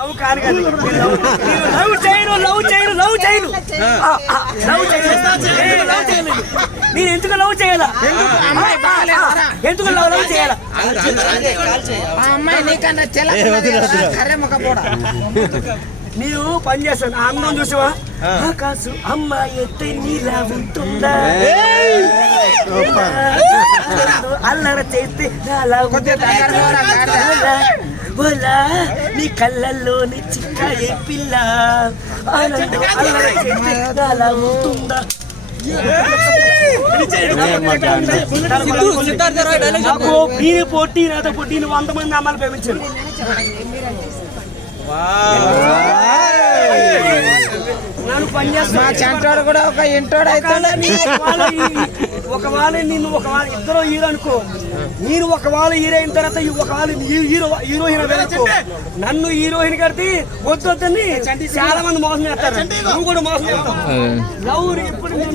Love కాదు కాదు. నేను లవ్ లవ్ చేయను లవ్ చేయను లవ్ చేయను. ఆ, ఆ, లవ్ చేయను. నేను లవ్ చేయలేదు నేను. ఎందుకు లవ్ చేయాలా? ఎందుకు లవ్ లవ్ చేయాలా? అమ్మాయి నీకన్నా నేను పని చేస్తాను. అందం చూసావా? ఆకాశం అమ్మాయి ఎత్తే నీలా ఉంటుందా అల్లర చేస్తే నాలా? ఓలా, నీ కళ్ళల్లోని చిక్క ఏ పిల్ల? ఆనందం నాలా ఉంటుందా? నాకు నాతో నువ్వు వంద మంది అమ్మాయిలు ప్రేమించాను నన్ను పని మా చంటోడు కూడా ఒక ఇంటోడు నీ ఒకవేళ నిన్ను ఒకవేళ ఇద్దరు హీరో అనుకో నేను ఒకవేళ హీరో అయిన తర్వాత ఈ ఒకవేళ హీరో హీరోయిన్ అనుకో నన్ను హీరోయిన్ కడితే వద్దొద్దని చాలా మంది మోసం చేస్తారు. నువ్వు కూడా మోసం చేస్తావు. లవ్ ఇప్పుడు నేను